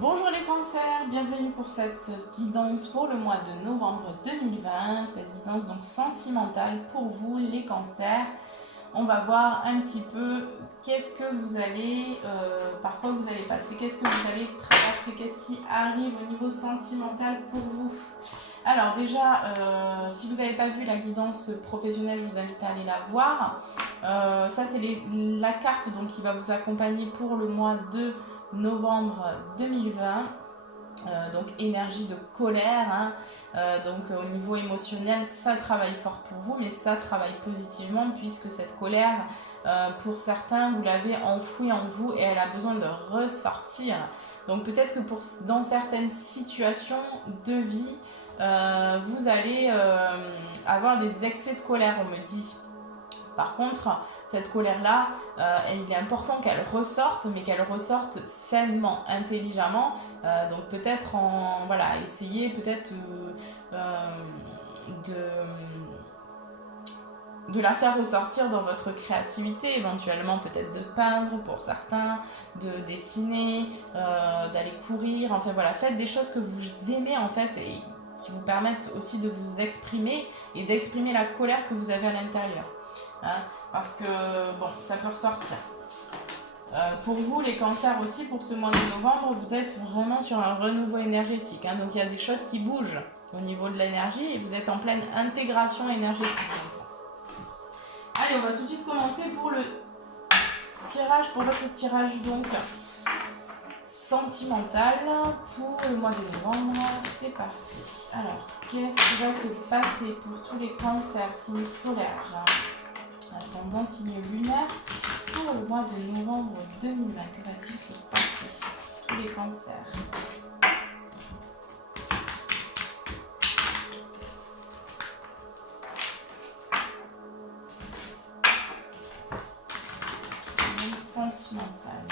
Bonjour les cancers, bienvenue pour cette guidance pour le mois de novembre 2020, cette guidance donc sentimentale pour vous les cancers. On va voir un petit peu qu'est-ce que vous allez, par quoi vous allez passer, qu'est-ce que vous allez traverser, qu'est-ce qui arrive au niveau sentimental pour vous. Alors déjà, si vous n'avez pas vu la guidance professionnelle, je vous invite à aller la voir. Ça c'est la carte donc, qui va vous accompagner pour le mois de novembre 2020. Donc énergie de colère, hein. Donc au niveau émotionnel, ça travaille fort pour vous, mais ça travaille positivement puisque cette colère, pour certains, vous l'avez enfouie en vous et elle a besoin de ressortir. Donc peut-être que dans certaines situations de vie, vous allez avoir des excès de colère, on me dit. Par contre, cette colère-là, il est important qu'elle ressorte, mais qu'elle ressorte sainement, intelligemment. Donc peut-être essayer peut-être de la faire ressortir dans votre créativité, éventuellement peut-être de peindre pour certains, de dessiner, d'aller courir. Enfin voilà, faites des choses que vous aimez en fait et qui vous permettent aussi de vous exprimer et d'exprimer la colère que vous avez à l'intérieur. Hein, parce que bon, ça peut ressortir. Pour vous, les cancers aussi, pour ce mois de novembre, vous êtes vraiment sur un renouveau énergétique. Hein, donc il y a des choses qui bougent au niveau de l'énergie et vous êtes en pleine intégration énergétique. Allez, on va tout de suite commencer pour le tirage, pour votre tirage donc sentimental pour le mois de novembre. C'est parti. Alors, qu'est-ce qui va se passer pour tous les cancers, signes solaires, ascendant, signe lunaire, pour le mois de novembre 2020. Que va-t-il se passer? Tous les cancers. Sentimental.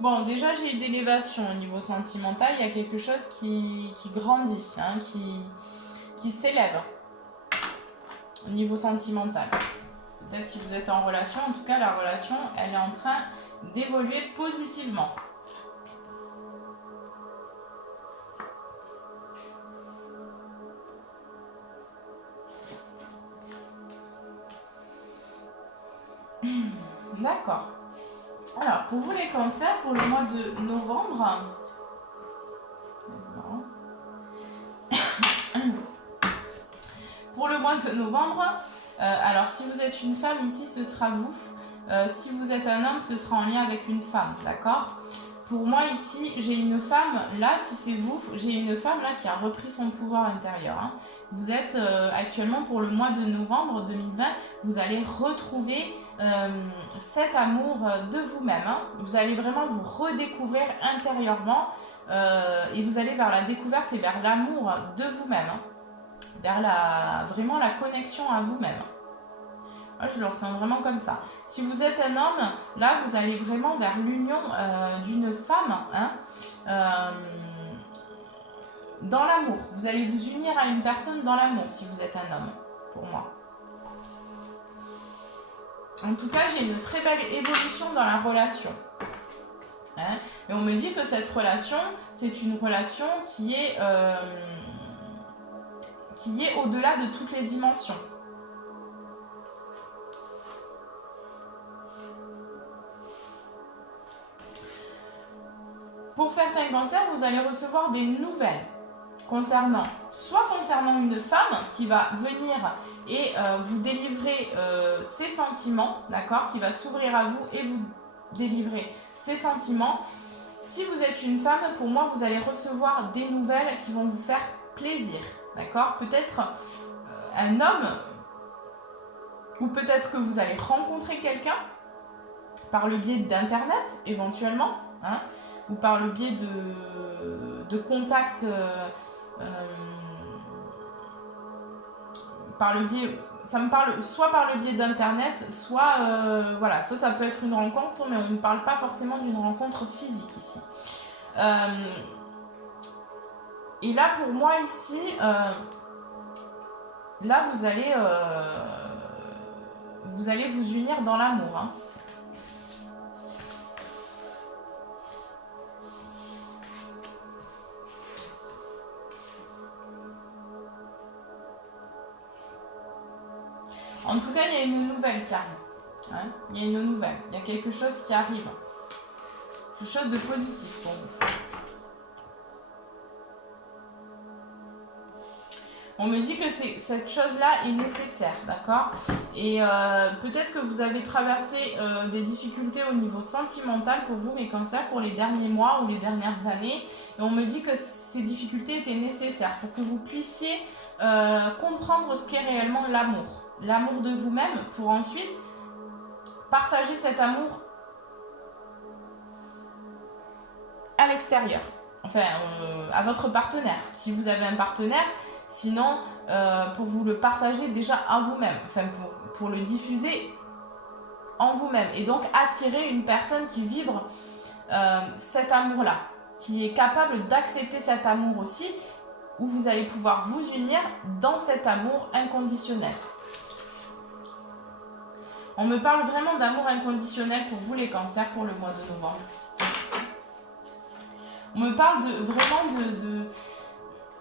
Bon, déjà j'ai eu d'élévation au niveau sentimental, il y a quelque chose qui grandit, hein, qui s'élève au niveau sentimental. Peut-être si vous êtes en relation, en tout cas la relation, elle est en train d'évoluer positivement. D'accord. Alors, pour vous les cancers, pour le mois de novembre, pour le mois de novembre, alors si vous êtes une femme ici, ce sera vous. Si vous êtes un homme, ce sera en lien avec une femme, d'accord? Pour moi ici, j'ai une femme, là si c'est vous, j'ai une femme là qui a repris son pouvoir intérieur. Hein. Vous êtes actuellement pour le mois de novembre 2020, vous allez retrouver cet amour de vous-même. Hein. Vous allez vraiment vous redécouvrir intérieurement et vous allez vers la découverte et vers l'amour de vous-même. Hein. Vers vraiment la connexion à vous-même. Moi, je le ressens vraiment comme ça. Si vous êtes un homme, là, vous allez vraiment vers l'union d'une femme, hein, dans l'amour. Vous allez vous unir à une personne dans l'amour, si vous êtes un homme, pour moi. En tout cas, j'ai une très belle évolution dans la relation. Hein, et on me dit que cette relation, c'est une relation qui est au-delà de toutes les dimensions. Pour certains cancers, vous allez recevoir des nouvelles soit concernant une femme qui va venir et vous délivrer ses sentiments, d'accord, qui va s'ouvrir à vous et vous délivrer ses sentiments. Si vous êtes une femme, pour moi, vous allez recevoir des nouvelles qui vont vous faire plaisir, d'accord? Peut-être un homme, ou peut-être que vous allez rencontrer quelqu'un par le biais d'internet éventuellement, hein, ou par le biais de contact par le biais... Ça me parle soit par le biais d'internet, soit, voilà, soit ça peut être une rencontre, mais on ne parle pas forcément d'une rencontre physique ici. Et là, pour moi, ici, là, vous allez vous unir dans l'amour. Hein. En tout cas, il y a une nouvelle qui arrive. Hein, il y a une nouvelle. Il y a quelque chose qui arrive. Quelque chose de positif pour vous. On me dit que cette chose-là est nécessaire, d'accord? Et peut-être que vous avez traversé des difficultés au niveau sentimental pour vous, mes cancers, pour les derniers mois ou les dernières années. Et on me dit que ces difficultés étaient nécessaires pour que vous puissiez comprendre ce qu'est réellement l'amour. L'amour de vous-même pour ensuite partager cet amour à l'extérieur. Enfin, à votre partenaire. Si vous avez un partenaire... Sinon, pour vous le partager déjà à vous-même, enfin pour le diffuser en vous-même. Et donc attirer une personne qui vibre cet amour-là, qui est capable d'accepter cet amour aussi, où vous allez pouvoir vous unir dans cet amour inconditionnel. On me parle vraiment d'amour inconditionnel pour vous les cancers pour le mois de novembre. On me parle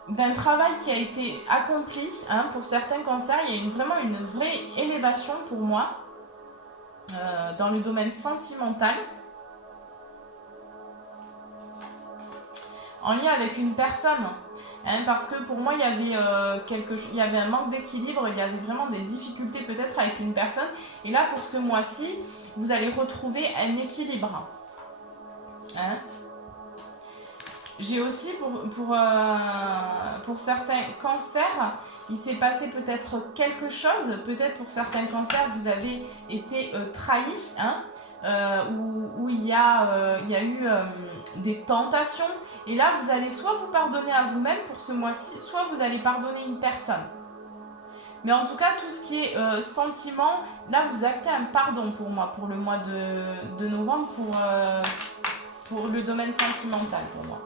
d'un travail qui a été accompli, hein, pour certains cancers. Il y a vraiment une vraie élévation pour moi dans le domaine sentimental en lien avec une personne, hein, parce que pour moi il y avait un manque d'équilibre, il y avait vraiment des difficultés peut-être avec une personne, et là pour ce mois-ci vous allez retrouver un équilibre, hein. J'ai aussi pour certains cancers, il s'est passé peut-être quelque chose. Peut-être pour certains cancers, vous avez été trahi, hein, où il y a eu des tentations. Et là, vous allez soit vous pardonner à vous-même pour ce mois-ci, soit vous allez pardonner une personne. Mais en tout cas, tout ce qui est sentiment, là, vous actez un pardon pour moi, pour le mois de novembre, pour le domaine sentimental pour moi.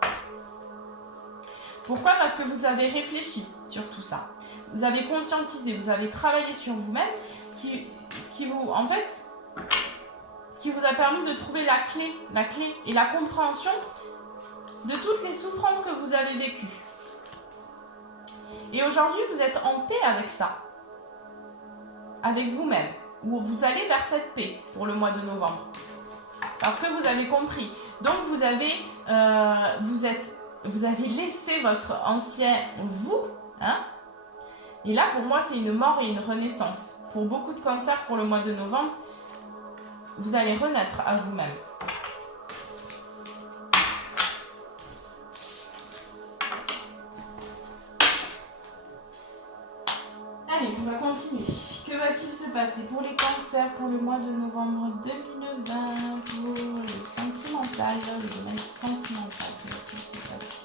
Pourquoi? Parce que vous avez réfléchi sur tout ça. Vous avez conscientisé, vous avez travaillé sur vous-même, ce qui vous a permis de trouver la clé et la compréhension de toutes les souffrances que vous avez vécues. Et aujourd'hui, vous êtes en paix avec ça, avec vous-même, ou vous allez vers cette paix pour le mois de novembre. Parce que vous avez compris. Donc vous avez laissé votre ancien vous, hein. Et là, pour moi, c'est une mort et une renaissance. Pour beaucoup de cancers, pour le mois de novembre, vous allez renaître à vous-même. Allez, on va continuer. Que va-t-il se passer pour les cancers pour le mois de novembre 2020, pour le sentimental, le domaine sentimental? Que va-t-il se passer?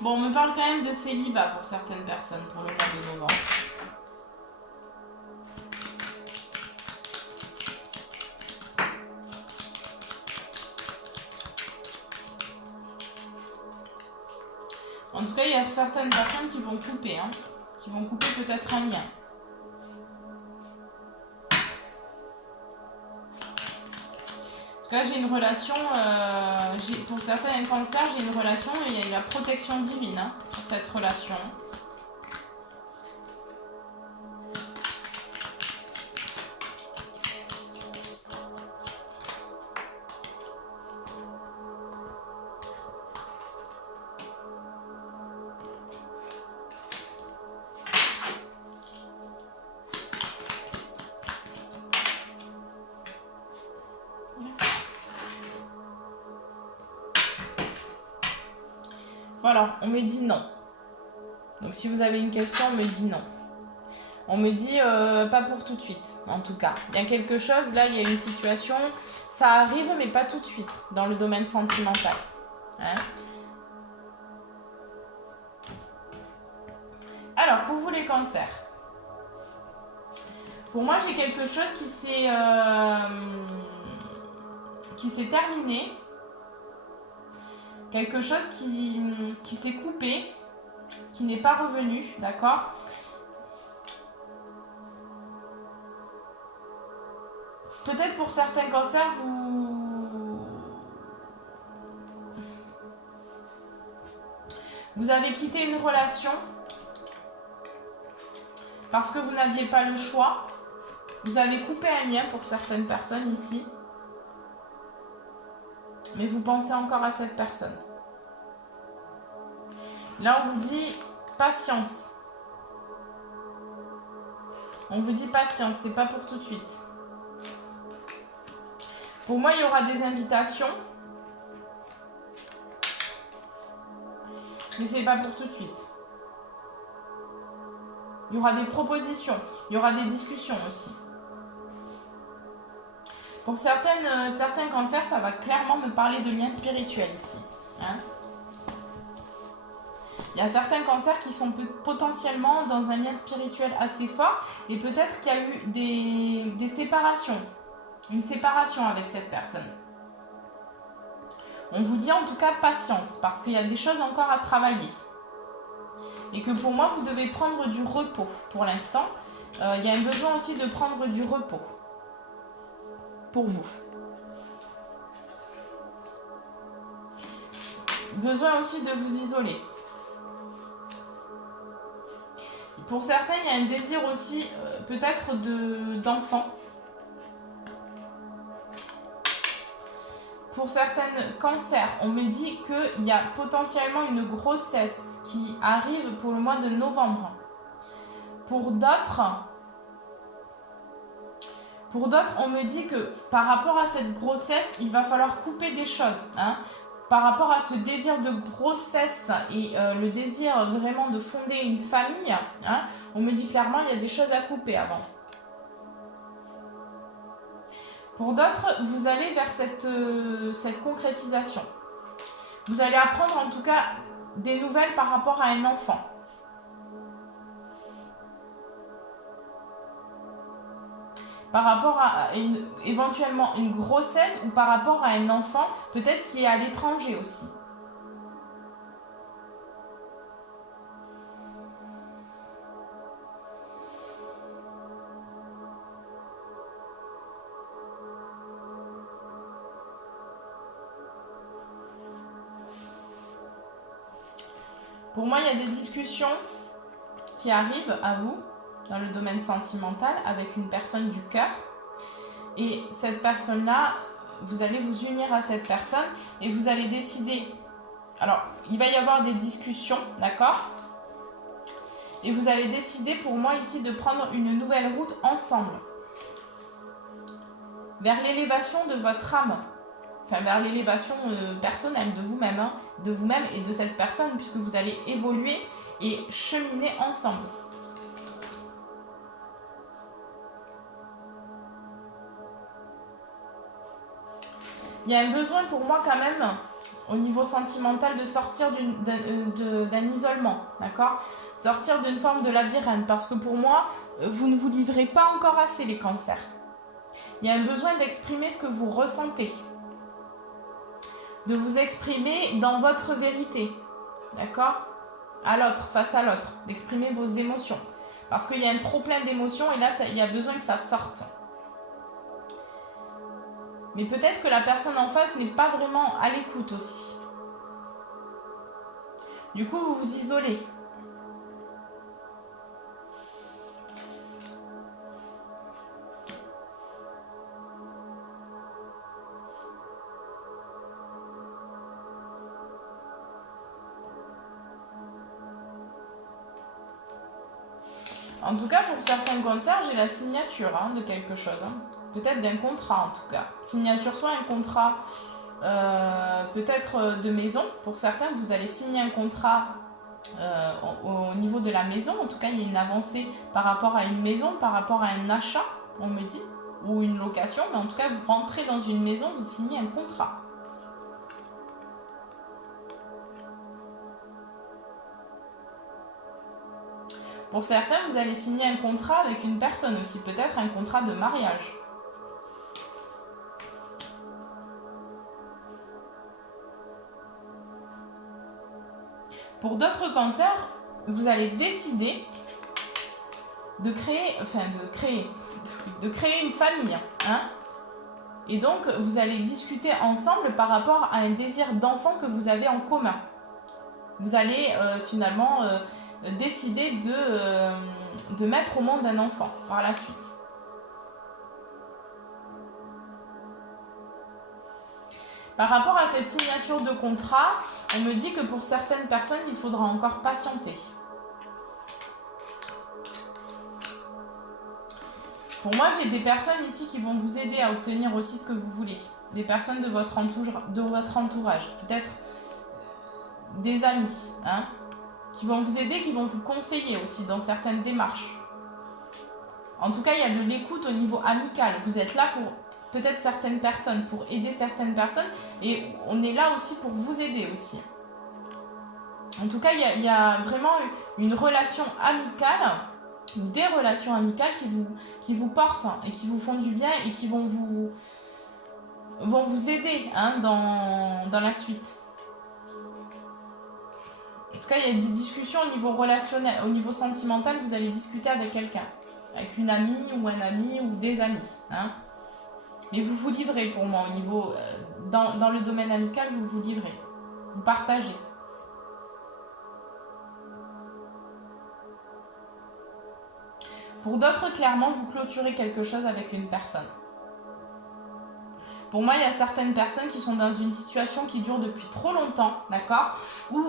Bon, on me parle quand même de célibat pour certaines personnes pour le mois de novembre. En tout cas, il y a certaines personnes qui vont couper, hein, qui vont couper peut-être un lien. tout cas, j'ai une relation, pour certains cancers, j'ai une relation et il y a la protection divine hein, sur cette relation. Voilà, on me dit non. Donc si vous avez une question, on me dit non. On me dit pas pour tout de suite, en tout cas. Il y a quelque chose, là, il y a une situation, ça arrive, mais pas tout de suite, dans le domaine sentimental. Hein? Alors, pour vous les cancers, pour moi, j'ai quelque chose qui s'est terminé. Quelque chose qui s'est coupé, qui n'est pas revenu, d'accord? Peut-être pour certains cancers, vous avez quitté une relation parce que vous n'aviez pas le choix. Vous avez coupé un lien pour certaines personnes ici. Mais vous pensez encore à cette personne. Là, on vous dit patience. On vous dit patience, c'est pas pour tout de suite. Pour moi, il y aura des invitations. Mais c'est pas pour tout de suite. Il y aura des propositions. Il y aura des discussions aussi. Pour certains cancers, ça va clairement me parler de liens spirituels ici. Hein? Il y a certains cancers qui sont potentiellement dans un lien spirituel assez fort et peut-être qu'il y a eu des séparations. Une séparation avec cette personne. On vous dit en tout cas patience parce qu'il y a des choses encore à travailler. Et que pour moi, vous devez prendre du repos pour l'instant. Il y a un besoin aussi de prendre du repos. Pour vous. Besoin aussi de vous isoler. Pour certains, il y a un désir aussi peut-être d'enfant. Pour certains cancers, on me dit qu'il y a potentiellement une grossesse qui arrive pour le mois de novembre. Pour d'autres, on me dit que par rapport à cette grossesse, il va falloir couper des choses. Hein. Par rapport à ce désir de grossesse et le désir vraiment de fonder une famille, hein, on me dit clairement qu'il y a des choses à couper avant. Pour d'autres, vous allez vers cette concrétisation. Vous allez apprendre en tout cas des nouvelles par rapport à un enfant. Par rapport à éventuellement une grossesse ou par rapport à un enfant, peut-être qui est à l'étranger aussi. Pour moi, il y a des discussions qui arrivent à vous dans le domaine sentimental avec une personne du cœur. Et cette personne-là, vous allez vous unir à cette personne et vous allez décider. Alors, il va y avoir des discussions, d'accord? Et vous allez décider pour moi ici de prendre une nouvelle route ensemble. Vers l'élévation de votre âme. Enfin, vers l'élévation personnelle de vous-même, hein, de vous-même et de cette personne, puisque vous allez évoluer et cheminer ensemble. Il y a un besoin pour moi quand même, au niveau sentimental, de sortir d'un isolement, d'accord? Sortir d'une forme de labyrinthe, parce que pour moi, vous ne vous livrez pas encore assez les cancers. Il y a un besoin d'exprimer ce que vous ressentez. De vous exprimer dans votre vérité, d'accord? À l'autre, face à l'autre, d'exprimer vos émotions. Parce qu'il y a un trop plein d'émotions et là, il y a besoin que ça sorte. Mais peut-être que la personne en face n'est pas vraiment à l'écoute aussi. Du coup, vous vous isolez. En tout cas, pour certains cancers, j'ai la signature de quelque chose. Peut-être d'un contrat en tout cas. Signature, soit un contrat peut-être de maison. Pour certains, vous allez signer un contrat au niveau de la maison. En tout cas, il y a une avancée par rapport à une maison, par rapport à un achat, on me dit, ou une location. Mais en tout cas, vous rentrez dans une maison, vous signez un contrat. Pour certains, vous allez signer un contrat avec une personne aussi, peut-être un contrat de mariage. Pour d'autres cancers, vous allez décider de créer une famille. Et donc, vous allez discuter ensemble par rapport à un désir d'enfant que vous avez en commun. Vous allez finalement décider de mettre au monde un enfant par la suite. Par rapport à cette signature de contrat, on me dit que pour certaines personnes, il faudra encore patienter. Pour moi, j'ai des personnes ici qui vont vous aider à obtenir aussi ce que vous voulez. Des personnes de votre entourage. Peut-être des amis, qui vont vous aider, qui vont vous conseiller aussi dans certaines démarches. En tout cas, il y a de l'écoute au niveau amical. Vous êtes là pour peut-être certaines personnes, pour aider certaines personnes, et on est là aussi pour vous aider aussi. En tout cas, il y a vraiment une relation amicale, des relations amicales qui vous portent et qui vous font du bien et qui vont vous aider dans la suite. En tout cas, il y a des discussions au niveau relationnel, au niveau sentimental, vous allez discuter avec quelqu'un, avec une amie ou un ami ou des amis. Mais vous vous livrez pour moi au niveau, dans le domaine amical, vous vous livrez, vous partagez. Pour d'autres, clairement, vous clôturez quelque chose avec une personne. Pour moi, il y a certaines personnes qui sont dans une situation qui dure depuis trop longtemps, d'accord, où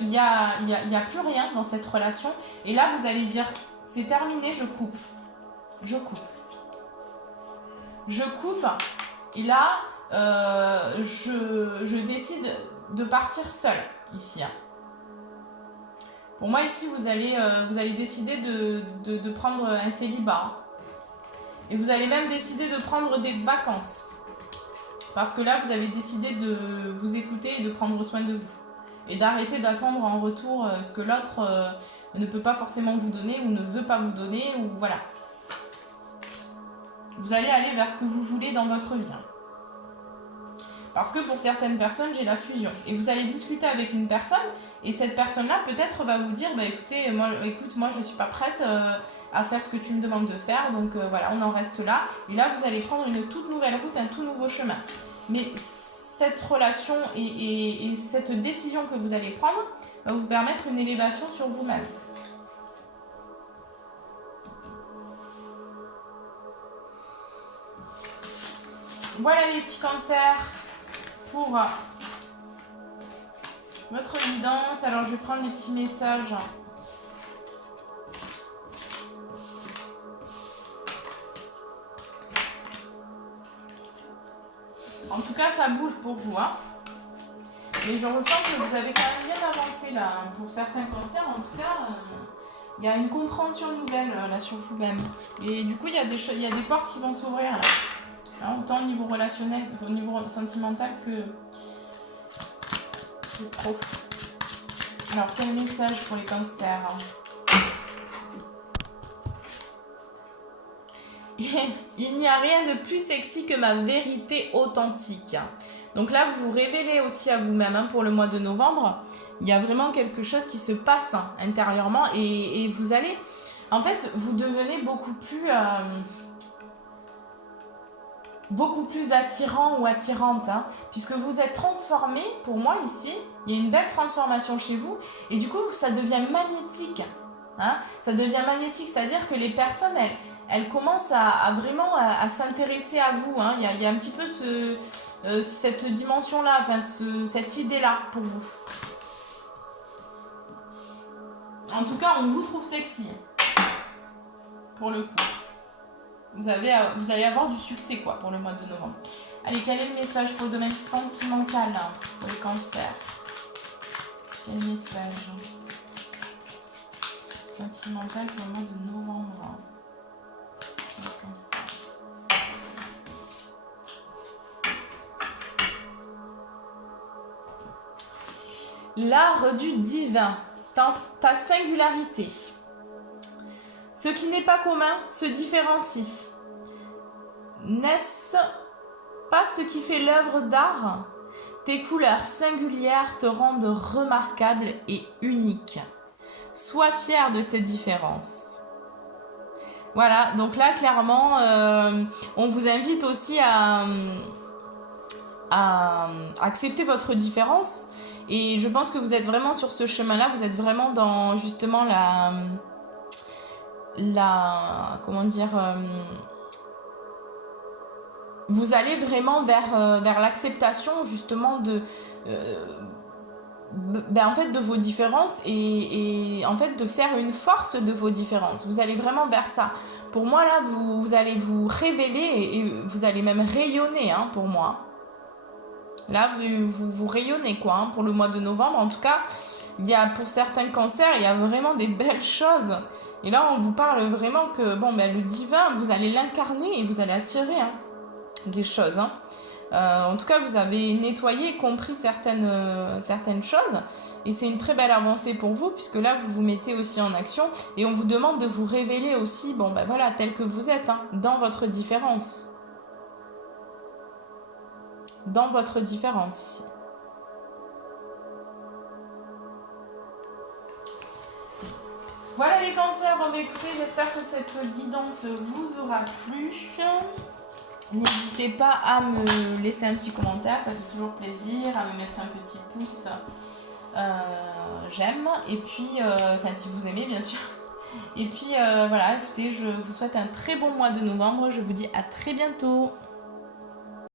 il y a plus rien dans cette relation. Et là, vous allez dire, c'est terminé, je coupe. Je coupe. Je coupe. Et là, je décide de partir seule, ici. Pour moi, ici, vous allez décider de prendre un célibat. Et vous allez même décider de prendre des vacances. Parce que là, vous avez décidé de vous écouter et de prendre soin de vous. Et d'arrêter d'attendre en retour ce que l'autre ne peut pas forcément vous donner ou ne veut pas vous donner. Ou voilà. Vous allez aller vers ce que vous voulez dans votre vie. Parce que pour certaines personnes, j'ai la fusion. Et vous allez discuter avec une personne, et cette personne-là peut-être va vous dire, moi je ne suis pas prête à faire ce que tu me demandes de faire, donc voilà, on en reste là. Et là, vous allez prendre une toute nouvelle route, un tout nouveau chemin. Mais cette relation et cette décision que vous allez prendre va vous permettre une élévation sur vous-même. Voilà les petits cancers pour votre guidance. Alors je vais prendre les petits messages. En tout cas, ça bouge pour vous. Mais je ressens que vous avez quand même bien avancé là. Pour certains cancers, en tout cas, il y a une compréhension nouvelle là sur vous-même. Et du coup, il y a des portes qui vont s'ouvrir là. Autant au niveau relationnel, au niveau sentimental que pro. Alors, quel message pour les cancers? Il n'y a rien de plus sexy que ma vérité authentique. Donc là, vous vous révélez aussi à vous-même pour le mois de novembre. Il y a vraiment quelque chose qui se passe intérieurement et vous allez... En fait, vous devenez beaucoup plus... beaucoup plus attirant ou attirante, hein, puisque vous êtes transformé, pour moi ici, il y a une belle transformation chez vous, et du coup ça devient magnétique, hein, ça devient magnétique, c'est-à-dire que les personnes, elles commencent à vraiment à s'intéresser à vous, hein. Il y a un petit peu cette dimension-là, enfin cette idée-là pour vous. En tout cas, on vous trouve sexy, pour le coup. Vous allez avoir du succès quoi pour le mois de novembre. Allez, quel est le message pour le domaine sentimental pour les cancers? Quel message sentimental pour le mois de novembre pour les cancers? L'art du divin, ta singularité. Ce qui n'est pas commun se différencie. N'est-ce pas ce qui fait l'œuvre d'art? Tes couleurs singulières te rendent remarquable et unique. Sois fier de tes différences. Voilà, donc là, clairement, on vous invite aussi à accepter votre différence. Et je pense que vous êtes vraiment sur ce chemin-là. Vous êtes vraiment dans, justement, comment dire, vous allez vraiment vers l'acceptation justement en fait de vos différences et en fait de faire une force de vos différences. Vous allez vraiment vers ça. Pour moi là, vous allez vous révéler et vous allez même rayonner, hein, pour moi. Là, vous rayonnez quoi, hein, pour le mois de novembre. En tout cas, il y a pour certains cancers, il y a vraiment des belles choses. Et là, on vous parle vraiment que bon, le divin, vous allez l'incarner et vous allez attirer, hein, des choses. Hein. En tout cas, vous avez nettoyé et compris certaines choses. Et c'est une très belle avancée pour vous, puisque là, vous vous mettez aussi en action. Et on vous demande de vous révéler aussi, voilà, tel que vous êtes, hein, dans votre différence. Dans votre différence ici. Voilà les cancers, écoutez, j'espère que cette guidance vous aura plu. N'hésitez pas à me laisser un petit commentaire, ça fait toujours plaisir, à me mettre un petit pouce j'aime, et puis, si vous aimez bien sûr. Et puis voilà, écoutez, je vous souhaite un très bon mois de novembre, je vous dis à très bientôt.